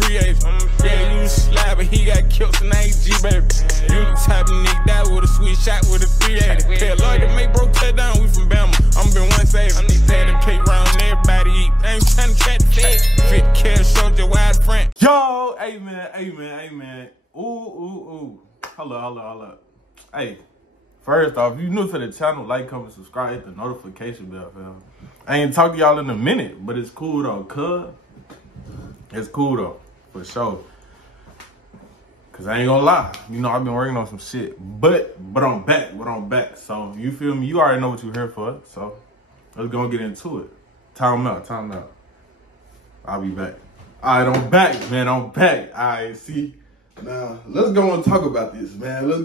free agent. Yeah, you slap, but he got killed, so now he G, baby. You the type of nigga that with a sweet shot with a 380. Tell Lloyd to make bro touchdown, we from Bama. I'm been one save. I'm just had to play round and everybody eat. I ain't trying to catch the fed. 50 cash, soldier, wide front. Yo, hey man. Ooh. Hold up. Hey, first off, if you new to the channel, like, comment, subscribe, hit the notification bell, fam. I ain't talked to y'all in a minute, but it's cool though, cuz. It's cool though, for sure. Cause I ain't gonna lie, you know I've been working on some shit, but I'm back. So you feel me? You already know what you're here for. So let's go and get into it. Time out. I'll be back. All right, I'm back, man. All right, see. Now let's go and talk about this, man. I'm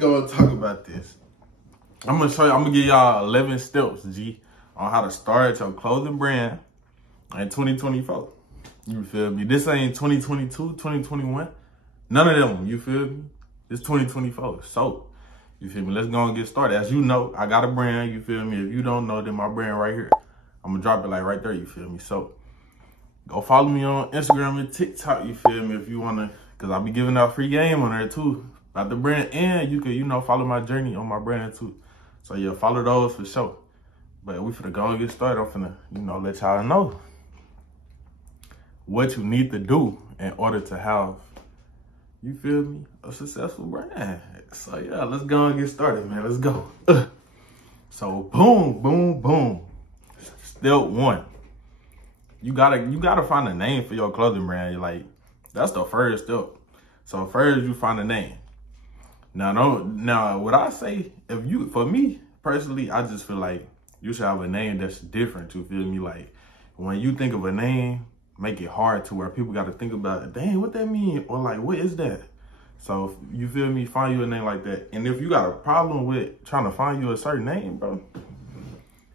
gonna give y'all 11 steps, G, on how to start your clothing brand in 2024. You feel me? This ain't 2022, 2021. None of them, you feel me? It's 2024. So, you feel me? Let's go and get started. As you know, I got a brand, you feel me? If you don't know, then my brand right here. I'm gonna drop it like right there, you feel me? So, go follow me on Instagram and TikTok, you feel me? If you wanna, cause I'll be giving out free game on there too. About the brand, and you can, you know, follow my journey on my brand too. So yeah, follow those for sure. But we finna go and get started. I'm finna, you know, let y'all know what you need to do in order to have, you feel me, a successful brand. So yeah, let's go and get started, man. Let's go. So boom. Step 1. You gotta find a name for your clothing brand. You're like, that's the first step. So first you find a name. Now what I say, for me personally, I just feel like you should have a name that's different. You feel me? Like when you think of a name, make it hard to where people got to think about it. Dang, what that mean? Or like, what is that? So you feel me? Find you a name like that. And if you got a problem with trying to find you a certain name, bro,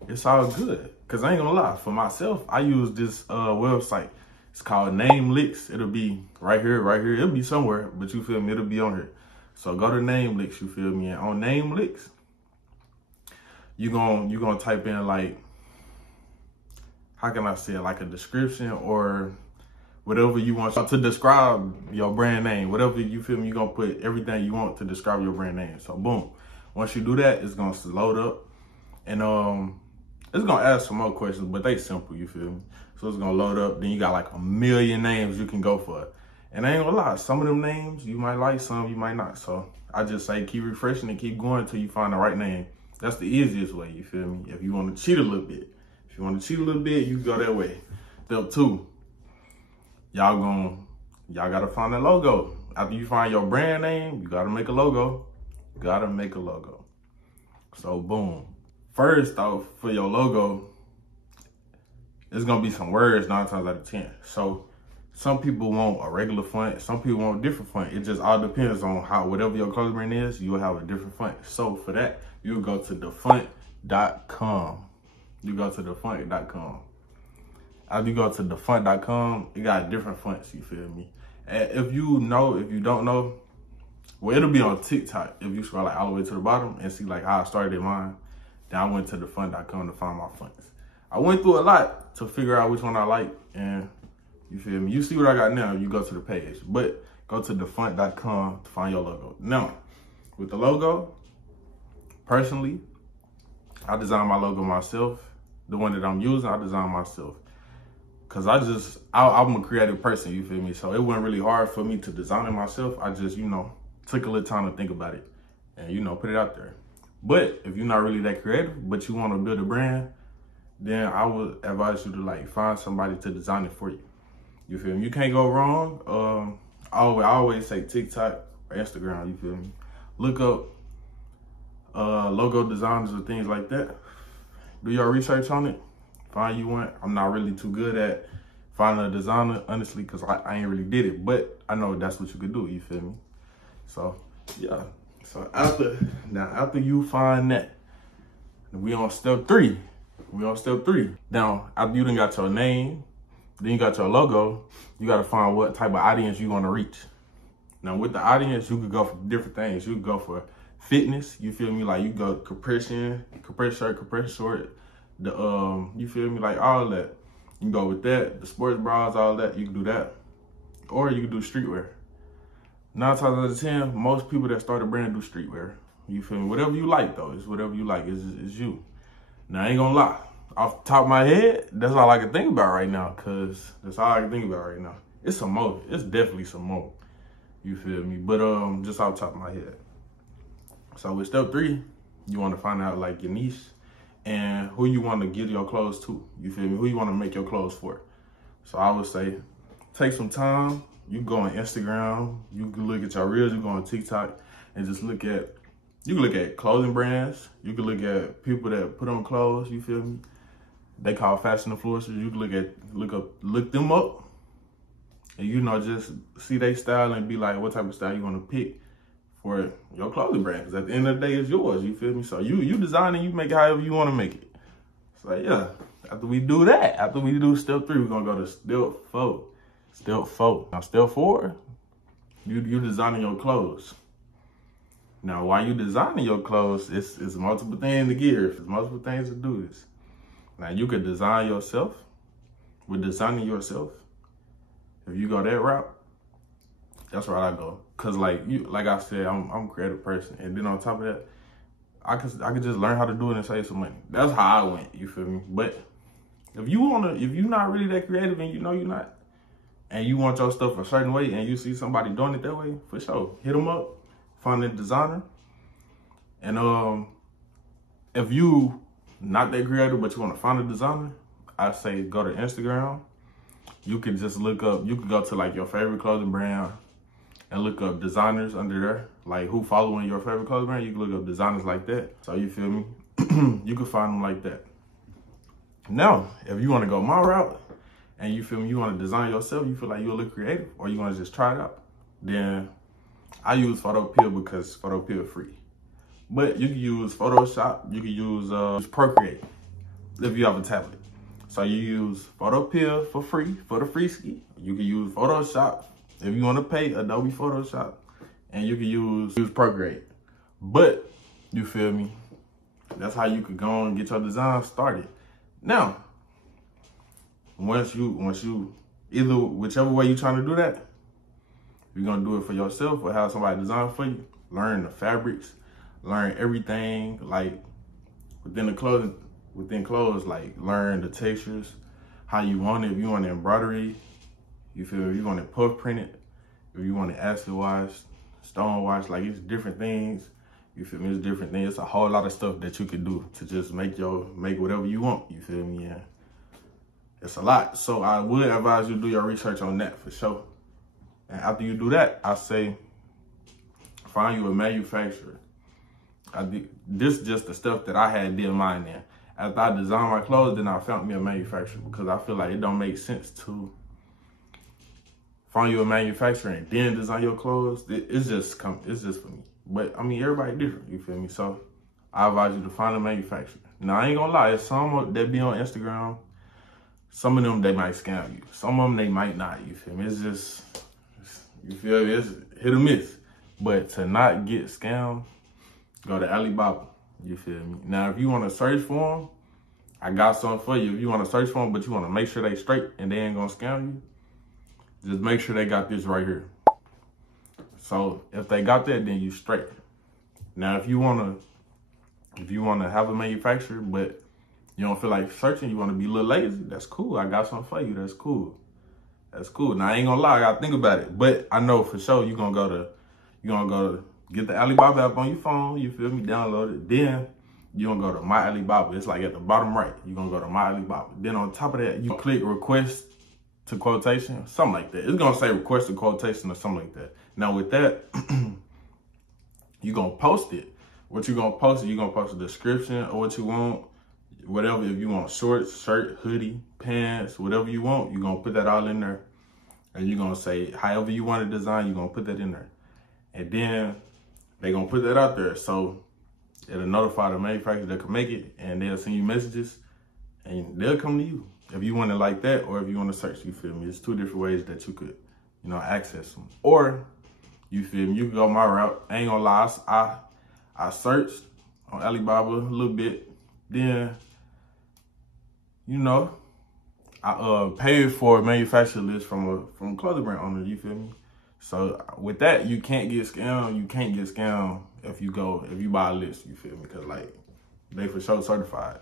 it's all good. Cause I ain't gonna lie, for myself, I use this website. It's called Namelix. It'll be right here. It'll be somewhere, but you feel me? It'll be on here. So go to Namelix, you feel me? And on Namelix, you gonna type in like, how can I say it, like a description or whatever you want to describe your brand name. Whatever, you feel me, you're gonna put everything you want to describe your brand name. So boom. Once you do that, it's gonna load up. And it's gonna ask some more questions, but they simple, you feel me? So it's gonna load up, then you got like a million names you can go for. And I ain't gonna lie, some of them names you might like, some you might not. So I just say keep refreshing and keep going until you find the right name. That's the easiest way, you feel me? If you wanna cheat a little bit. If you wanna cheat a little bit, you can go that way. Step 2, y'all gotta find a logo. After you find your brand name, you gotta make a logo. So boom. First off, for your logo, it's gonna be some words 9 times out of 10. So some people want a regular font, some people want a different font. It just all depends on whatever your clothing brand is, you will have a different font. So for that, you go to thefont.com. After you go to thefont.com, it got different fonts, you feel me? And if you don't know, well, it'll be on TikTok. If you scroll like all the way to the bottom and see like how I started mine, then I went to thefont.com to find my fonts. I went through a lot to figure out which one I like, and you feel me? You see what I got now, you go to the page, but go to thefont.com to find your logo. Now, with the logo, personally, I designed my logo myself. The one that I'm using, I designed myself. Cause I'm a creative person, you feel me? So it wasn't really hard for me to design it myself. I just, you know, took a little time to think about it and, you know, put it out there. But if you're not really that creative, but you want to build a brand, then I would advise you to like find somebody to design it for you. You feel me? You can't go wrong. I always say TikTok or Instagram, you feel me? Look up logo designers or things like that. Do your research on it. Find you one. I'm not really too good at finding a designer, honestly, because I ain't really did it. But I know that's what you could do, you feel me? So, yeah. So after you find that, we on step 3. Now, after you done got your name, then you got your logo, you got to find what type of audience you want to reach. Now, with the audience, you could go for different things. You could go for fitness, you feel me? Like you go compression shirt, compression short, you feel me? Like all that. You can go with that, the sports bras, all that, you can do that. or you can do streetwear. 9 times out of 10, most people that start a brand do streetwear. You feel me? Whatever you like though, it's whatever you like. It's you. Now I ain't gonna lie. Off the top of my head, that's all I can think about right now, cause that's all I can think about right now. It's some more. It's definitely some more. You feel me? But just off the top of my head. So with step 3, you want to find out like your niche and who you want to give your clothes to. You feel me? Who you want to make your clothes for. So I would say, take some time. You go on Instagram. You can look at your reels. You go on TikTok and just look at. You can look at clothing brands. You can look at people that put on clothes. You feel me? They call fashion influencers. You can look them up, and you know, just see their style and be like, what type of style you want to pick for your clothing brand. Because at the end of the day, it's yours. You feel me? So you design it, you make it however you want to make it. So yeah, after we do that, after we do step 3, we're gonna go to step 4. Step 4. Now step 4, you designing your clothes. Now while you designing your clothes, it's multiple things to get here. It's multiple things to do this. Now you could design yourself. With designing yourself, if you go that route, that's where I go. Cause like I said, I'm a creative person, and then on top of that, I could just learn how to do it and save some money. That's how I went. You feel me? But if you're not really that creative and you know you're not, and you want your stuff a certain way, and you see somebody doing it that way, for sure, hit them up, find a designer, and if you not that creative, but you want to find a designer, I say go to Instagram. You can just look up, you can go to like your favorite clothing brand and look up designers under there, like who following your favorite clothing brand. You can look up designers like that. So you feel me? You can find them like that. Now, if you want to go my route and you feel me, you want to design yourself, you feel like you'll look creative, or you want to just try it out, then I use Photopea because Photopea is free. But you can use Photoshop, you can use Procreate if you have a tablet. So you use Photopea for free, for the free ski. You can use Photoshop if you want to pay Adobe Photoshop, and you can use Procreate. But you feel me? That's how you could go and get your design started. Now, once you either whichever way you're trying to do that, you're gonna do it for yourself or have somebody design for you. Learn the fabrics, learn everything like within clothes, like learn the textures, how you want it. If you want it embroidery, you feel me? If you want it puff printed, if you want it acid washed, stone washed, like it's different things. You feel me? It's different things. It's a whole lot of stuff that you could do to just make whatever you want. You feel me? Yeah. It's a lot. So I would advise you to do your research on that for sure. And after you do that, I say find you a manufacturer. This is just the stuff that I had did mine in. After I designed my clothes, then I found me a manufacturer, because I feel like it don't make sense to find you a manufacturer and then design your clothes. It's just for me. But I mean, everybody different, you feel me? So I advise you to find a manufacturer. Now I ain't gonna lie, it's some that be on Instagram. Some of them, they might scam you. Some of them, they might not, you feel me? It's just, you feel me? It's hit or miss. But to not get scammed, go to Alibaba, you feel me? Now, if you want to search for them, I got something for you. If you want to search for them, but you want to make sure they straight and they ain't going to scam you, just make sure they got this right here. So if they got that, then you straight. Now, if you want to have a manufacturer, but you don't feel like searching, you want to be a little lazy, that's cool. I got something for you. That's cool. That's cool. Now, I ain't gonna lie, I gotta think about it. But I know for sure you're gonna go to get the Alibaba app on your phone, you feel me? Download it. Then you're gonna go to My Alibaba. It's like at the bottom right. You're gonna go to My Alibaba. Then on top of that, you click request to quotation, something like that. It's gonna say request to quotation or something like that. Now with that, you're gonna post it. What you're gonna post a description of what you want. Whatever, if you want shorts, shirt, hoodie, pants, whatever you want, you're gonna put that all in there. And you're gonna say, however you want to design, you're gonna put that in there. And then they're gonna put that out there. So it'll notify the manufacturer that can make it, and they'll send you messages and they'll come to you. If you want it like that, or if you want to search, you feel me? There's 2 different ways that you could, access them. Or, you feel me? You can go my route. I ain't gonna lie, I searched on Alibaba a little bit. Then, I paid for a manufacturer list from a clothing brand owner, you feel me? So with that, you can't get scammed. You can't get scammed if you buy a list, you feel me? Cause like, they for sure certified.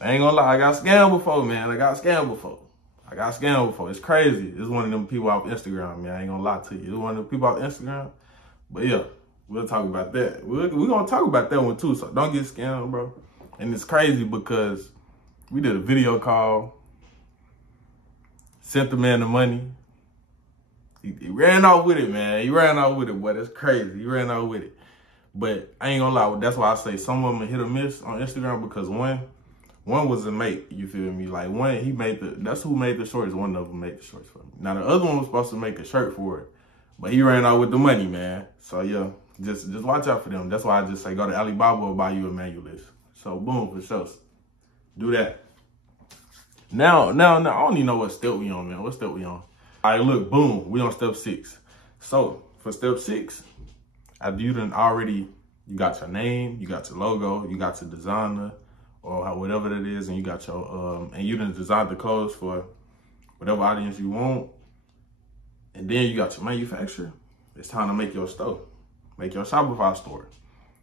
I ain't gonna lie, I got scammed before, man. I got scammed before. It's crazy. It's one of them people off Instagram, man. I ain't gonna lie to you. It's one of them people off Instagram. But yeah, we'll talk about that. We're gonna talk about that one too, so don't get scammed, bro. And it's crazy because we did a video call, sent the man the money. He ran off with it, man. He ran off with it, boy. That's crazy. He ran off with it. But I ain't gonna lie. That's why I say some of them hit or miss on Instagram, because one was a mate. You feel me? Like one, that's who made the shorts. One of them made the shorts for me. Now the other one was supposed to make a shirt for it, but he ran off with the money, man. So yeah, just watch out for them. That's why I just say go to Alibaba or buy you a manual list. So boom, for sure. Do that. Now, I don't even know what step we on, man. What step we on? All right, look, boom, we on step 6. So for step 6, after you got your name, you got your logo, you got your designer, or whatever that is, and you got your, and you done designed the clothes for whatever audience you want, and then you got your manufacturer, it's time to make your store, make your Shopify store.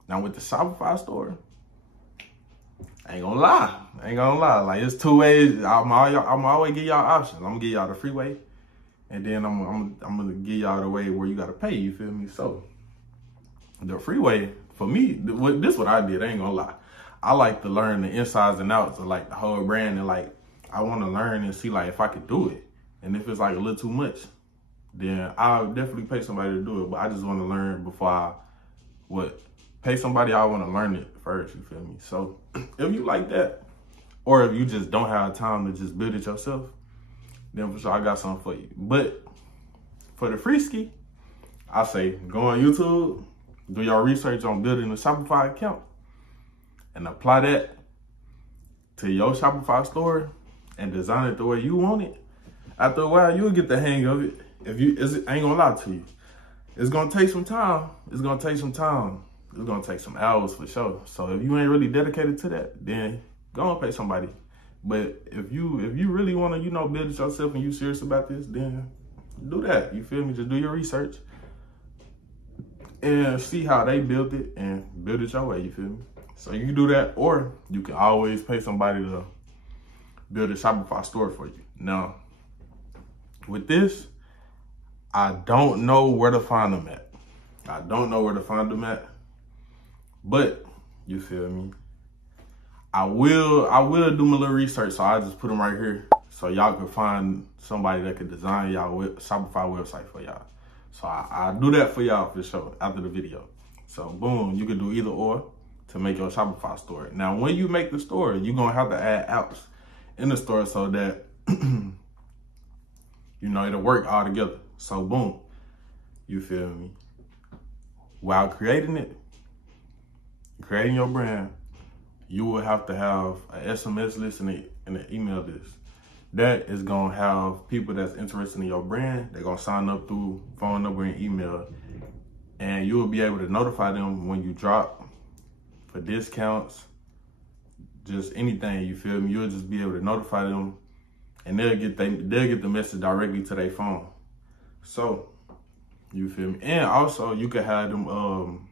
Now with the Shopify store, I ain't gonna lie, like it's 2 ways. I'm always give y'all options. I'm gonna give y'all the free way, and then I'm gonna give y'all the way where you gotta pay, you feel me? So the free way, for me, this is what I did, I ain't gonna lie. I like to learn the insides and outs of like the whole brand, and like I want to learn and see like if I could do it. And if it's like a little too much, then I'll definitely pay somebody to do it. But I just want to learn before I pay somebody. I want to learn it first, you feel me? So if you like that, or if you just don't have time to just build it yourself, then for sure I got something for you. But for the free ski, I say go on YouTube, do your research on building a Shopify account, and apply that to your Shopify store and design it the way you want it. After a while, you'll get the hang of it. I ain't gonna lie to you. It's gonna take some time. It's gonna take some hours for sure. So if you ain't really dedicated to that, then go and pay somebody. But if you really wanna, build it yourself and you serious about this, then do that. You feel me? Just do your research and see how they built it and build it your way, you feel me? So you can do that, or you can always pay somebody to build a Shopify store for you. Now, with this, I don't know where to find them at. But you feel me? I will do my little research, so I just put them right here so y'all can find somebody that could design y'all Shopify website for y'all. So I'll do that for y'all for sure after the video. So boom, you can do either or to make your Shopify store. Now, when you make the store, you're gonna have to add apps in the store so that it'll work all together. So boom, you feel me? While creating your brand, you will have to have an SMS list and an email list. That is gonna have people that's interested in your brand. They're gonna sign up through phone number and email, and you will be able to notify them when you drop for discounts, just anything, you feel me? You'll just be able to notify them, and they'll get the message directly to their phone. So, you feel me? And also, you could have them,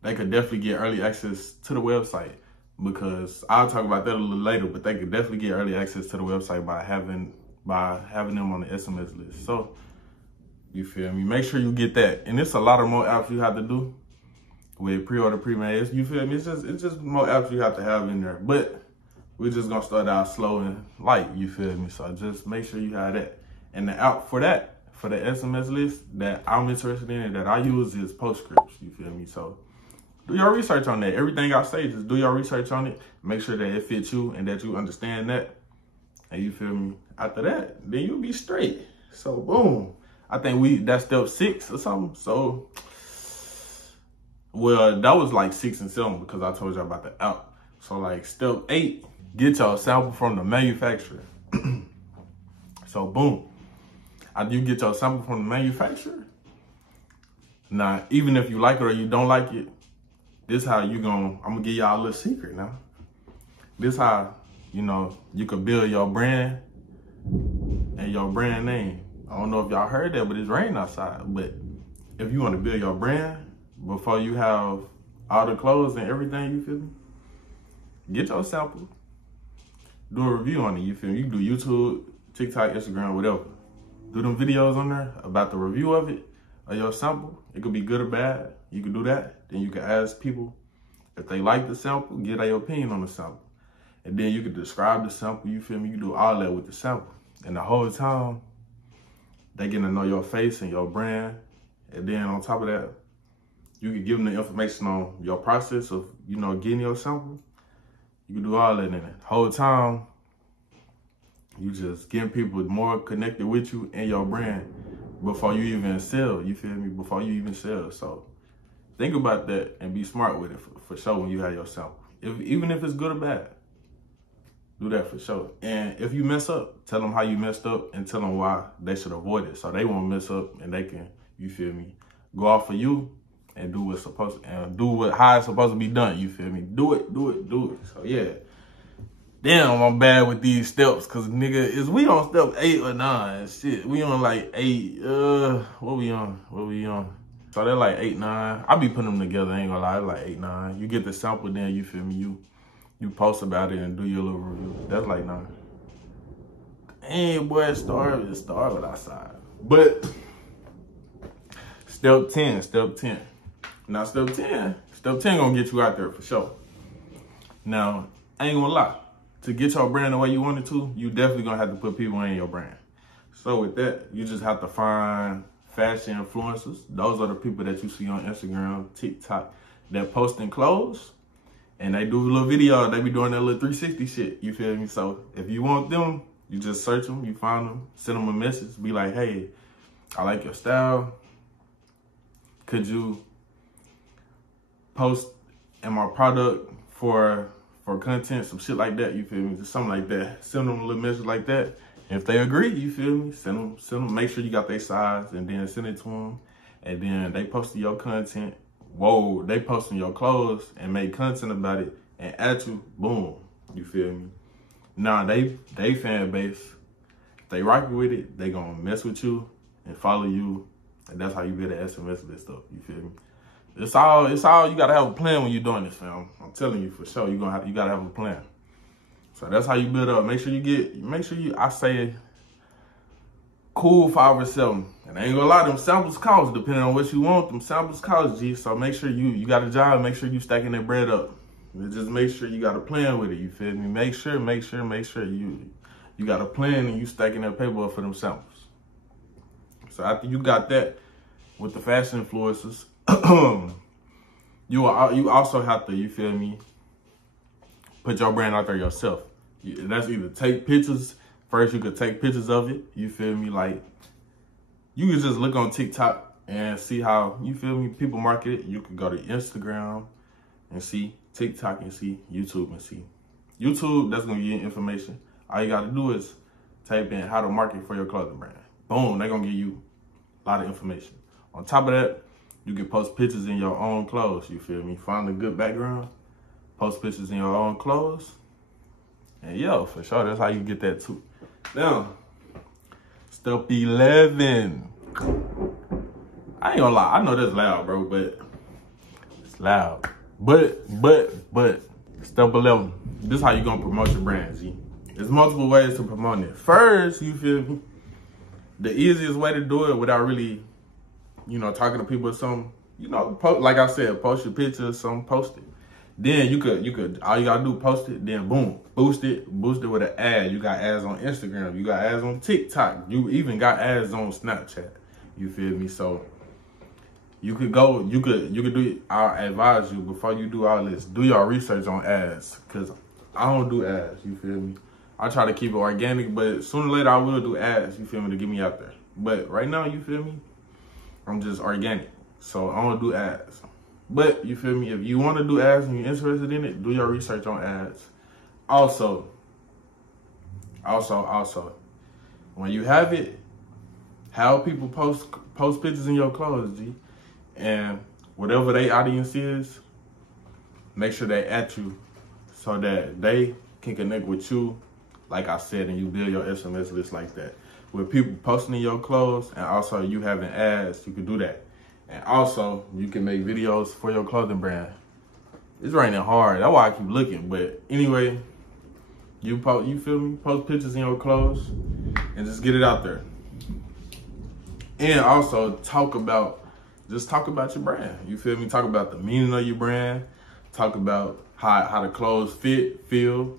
they could definitely get early access to the website, because I'll talk about that a little later, but they could definitely get early access to the website by having them on the SMS list. So, you feel me? Make sure you get that. And it's a lot of more apps you have to do with pre-order, pre-made. You feel me? It's just more apps you have to have in there. But we're just gonna start out slow and light, you feel me? So just make sure you have that. And the app for the SMS list that I'm interested in and that I use is Postscripts, you feel me? So do your research on that. Everything I say, just do your research on it. Make sure that it fits you and that you understand that. And you feel me? After that, then you'll be straight. So boom. I think that's step 6 or something. So, well, that was like 6 and 7 because I told you about the app. So like step 8, get your sample from the manufacturer. So boom. After you get your sample from the manufacturer, now, even if you like it or you don't like it, this how I'm gonna give y'all a little secret now. This how you know, you could build your brand and your brand name. I don't know if y'all heard that, but it's raining outside. But if you want to build your brand before you have all the clothes and everything, you feel me? Get your sample. Do a review on it, you feel me? You can do YouTube, TikTok, Instagram, whatever. Do them videos on there about the review of it, or your sample. It could be good or bad. You can do that. Then you can ask people if they like the sample, get their opinion on the sample. And then you can describe the sample, you feel me? You do all that with the sample. And the whole time, they getting to know your face and your brand. And then on top of that, you can give them the information on your process of, you know, getting your sample. You can do all that in it. The whole time, you just getting people more connected with you and your brand before you even sell, you feel me? Before you even sell. So think about that and be smart with it for sure when you have your sample. Even if it's good or bad, do that for sure. And if you mess up, tell them how you messed up and tell them why they should avoid it so they won't mess up and they can, you feel me, go off for you and do what's supposed to, and do how it's supposed to be done, you feel me? Do it. So yeah. Damn, I'm bad with these steps, cause nigga, we on step 8 or 9? Shit, we on like 8. What we on? So they're like 8, 9. I be putting them together. Ain't gonna lie, like 8, 9. You get the sample, then you feel me. You post about it and do your little review. That's like 9. Ain't boy, it's starving outside. But step 10. Now step 10 gonna get you out there for sure. Now I ain't gonna lie. To get your brand the way you want it to, you definitely gonna have to put people in your brand. So with that, you just have to find fashion influencers. Those are the people that you see on Instagram, TikTok, that posting clothes. And they do a little video, they be doing that little 360 shit, you feel me? So if you want them, you just search them, you find them, send them a message, be like, hey, I like your style. Could you post in my product for content, some shit like that, you feel me? Just something like that. Send them a little message like that. And if they agree, you feel me? Send them, make sure you got their size and then send it to them. And then they posted your content. Whoa, they posting your clothes and make content about it and at you, boom, you feel me? Nah, they fan base, if they rock with it, they gonna mess with you and follow you. And that's how you build an SMS with this stuff, you feel me? It's all, you gotta have a plan when you're doing this, fam. I'm telling you for sure, you gotta have a plan. So that's how you build up. Make sure you, I say, cool 5 or 7. And I ain't gonna lie, them samples cost, depending on what you want, them samples cost, G. So make sure you got a job, make sure you stacking that bread up. And just make sure you got a plan with it, you feel me? Make sure you got a plan and you stacking that paper up for them samples. So after you got that with the fashion influencers, you also have to, you feel me, put your brand out there yourself. That's either take pictures. First, you could take pictures of it. You feel me? Like, you could just look on TikTok and see how, you feel me, people market it. You could go to Instagram and see, TikTok and see, YouTube and see. YouTube, that's going to give you information. All you got to do is type in how to market for your clothing brand. Boom, they're going to give you a lot of information. On top of that, you can post pictures in your own clothes, you feel me? Find a good background, post pictures in your own clothes. And yo, for sure, that's how you get that too. Now, step 11. I ain't gonna lie, I know that's loud, bro, but it's loud. But, step 11, this is how you gonna promote your brand, G. There's multiple ways to promote it. First, you feel me? The easiest way to do it without really, you know, talking to people or something, you know, like I said, post your picture or something, post it. Then you could, all you gotta do, post it, then boom, boost it with an ad. You got ads on Instagram, you got ads on TikTok, you even got ads on Snapchat, you feel me? So you could do, I advise you, before you do all this, do your research on ads, because I don't do ads, you feel me? I try to keep it organic, but sooner or later I will do ads, you feel me, to get me out there. But right now, you feel me, I'm just organic, so I don't do ads. But, you feel me, if you want to do ads and you're interested in it, do your research on ads. Also, when you have it, have people post pictures in your clothes, G. And whatever their audience is, make sure they at you so that they can connect with you, like I said, and you build your SMS list like that. With people posting in your clothes and also you having ads, you can do that. And also, you can make videos for your clothing brand. It's raining hard. That's why I keep looking. But anyway, you feel me? Post pictures in your clothes and just get it out there. And also talk about your brand. You feel me? Talk about the meaning of your brand. Talk about how the clothes fit, feel.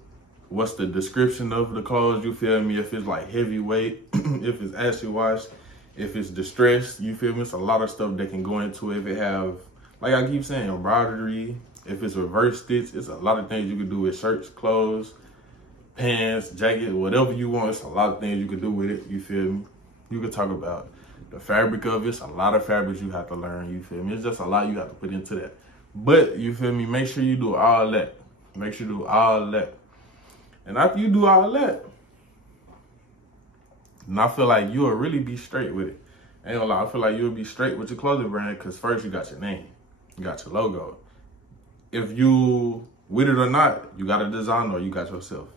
What's the description of the clothes, you feel me? If it's like heavyweight, if it's acid wash, if it's distressed, you feel me? It's a lot of stuff that can go into it. If it have, like I keep saying, embroidery, if it's reverse stitch, it's a lot of things you can do with shirts, clothes, pants, jackets, whatever you want. It's a lot of things you can do with it, you feel me? You can talk about the fabric of it. It's a lot of fabrics you have to learn, you feel me? It's just a lot you have to put into that. But, you feel me? Make sure you do all that. Make sure you do all that. And after you do all that, and I feel like you'll really be straight with it. Ain't gonna lie, I feel like you'll be straight with your clothing brand because first you got your name, you got your logo. If you with it or not, you got a designer or you got yourself.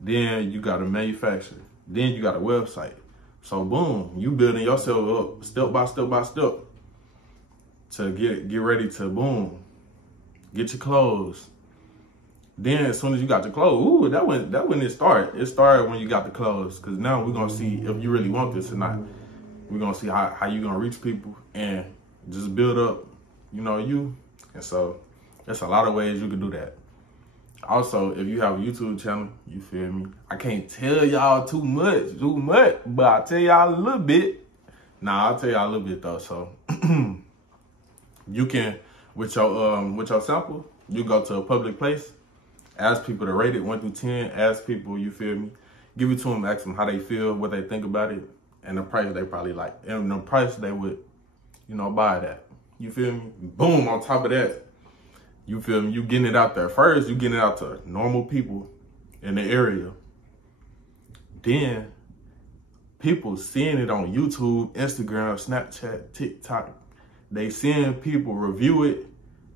Then you got a manufacturer. Then you got a website. So boom, you building yourself up step by step by step to get ready to boom, get your clothes. Then as soon as you got the clothes, ooh, that when it started. It started when you got the clothes, because now we're gonna see if you really want this or not. We're gonna see how you gonna reach people and just build up, you. And so there's a lot of ways you can do that. Also, if you have a YouTube channel, you feel me? I can't tell y'all too much, but I'll tell y'all a little bit. I'll tell y'all a little bit though. So you can, with your sample, you go to a public place. Ask people to rate it 1 through 10. Ask people, you feel me? Give it to them, ask them how they feel, what they think about it, and the price they probably like. And the price they would, buy that. You feel me? Boom, on top of that, you feel me? You getting it out there. First, you getting it out to normal people in the area. Then, people seeing it on YouTube, Instagram, Snapchat, TikTok. They seeing people review it,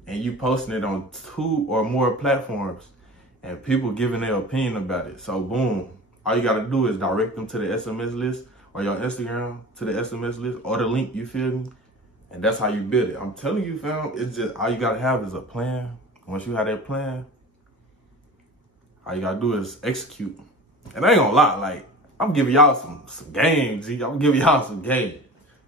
and you posting it on 2 or more platforms. And people giving their opinion about it. So boom, all you gotta do is direct them to the SMS list or your Instagram to the SMS list or the link, you feel me? And that's how you build it. I'm telling you, fam, it's just, all you gotta have is a plan. Once you have that plan, all you gotta do is execute. And I ain't gonna lie, like, I'm giving y'all some game, G. I'm giving y'all some game.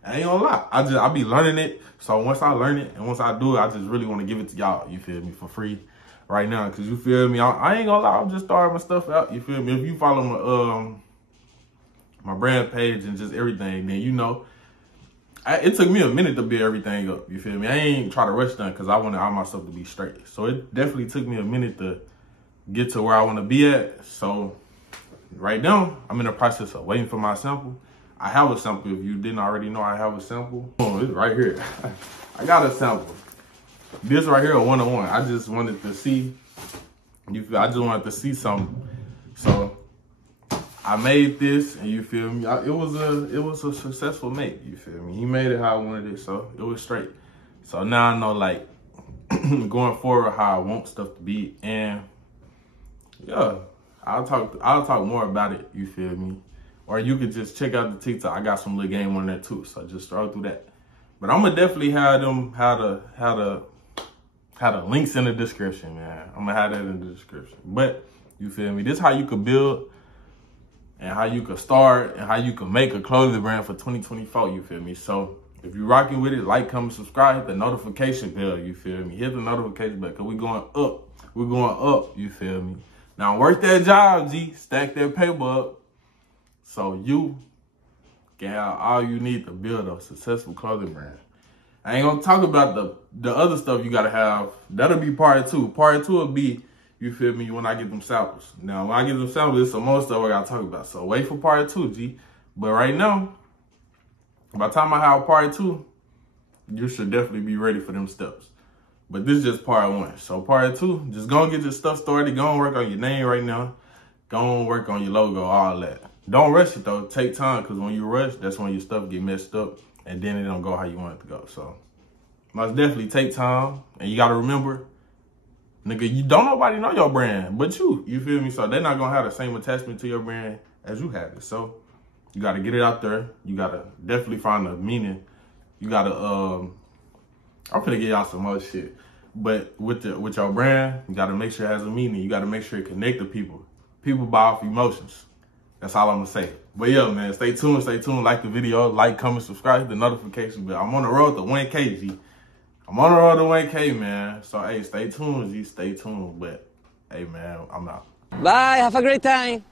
I ain't gonna lie, I be learning it. So once I learn it and once I do it, I just really wanna give it to y'all, you feel me, for free. Right now, because you feel me, I ain't gonna lie, I'm just starting my stuff out, you feel me? If you follow my brand page and just everything, then it took me a minute to build everything up, you feel me? I ain't try to rush done because I wanted all my stuff to be straight. So it definitely took me a minute to get to where I want to be at. So right now, I'm in the process of waiting for my sample. I have a sample. If you didn't already know, I have a sample. Oh, it's right here. I got a sample. This right here, a 1-on-1. I just wanted to see. I just wanted to see something. So I made this, and you feel me? It was a successful make. You feel me? He made it how I wanted it, so it was straight. So now I know, like, going forward, how I want stuff to be, and yeah, I'll talk more about it. You feel me? Or you could just check out the TikTok. I got some little game on there too, so just scroll through that. But I'm gonna definitely have them how the links in the description, man. I'm gonna have that in the description. But you feel me? This is how you could build and how you could start and how you could make a clothing brand for 2024. You feel me? So if you're rocking with it, like, comment, subscribe, hit the notification bell. You feel me? Hit the notification bell because we're going up. We're going up. You feel me? Now work that job, G. Stack that paper up so you can have all you need to build a successful clothing brand. I ain't gonna talk about the other stuff you gotta have. That'll be part 2. Part 2 will be, you feel me, when I get them samples. Now, when I get them samples, there's some more stuff I gotta talk about. So wait for part 2, G. But right now, by the time I have part 2, you should definitely be ready for them steps. But this is just part 1. So part 2, just go and get your stuff started. Go and work on your name right now. Go and work on your logo, all that. Don't rush it though. Take time, because when you rush, that's when your stuff get messed up. And then it don't go how you want it to go. So must definitely take time. And you got to remember, nigga, you don't nobody know your brand but you feel me? So they're not gonna have the same attachment to your brand as you have it. So you gotta get it out there. You gotta definitely find the meaning. You gotta, I'm gonna give y'all some more shit. But with your brand, you gotta make sure it has a meaning. You gotta make sure it connect to people. People buy off emotions. That's all I'm gonna say. But yeah, man, stay tuned. Like the video, like, comment, subscribe, hit the notification bell. I'm on the road to 1K, G. I'm on the road to 1K, man. So, hey, stay tuned, G. Stay tuned. But, hey, man, I'm out. Bye. Have a great time.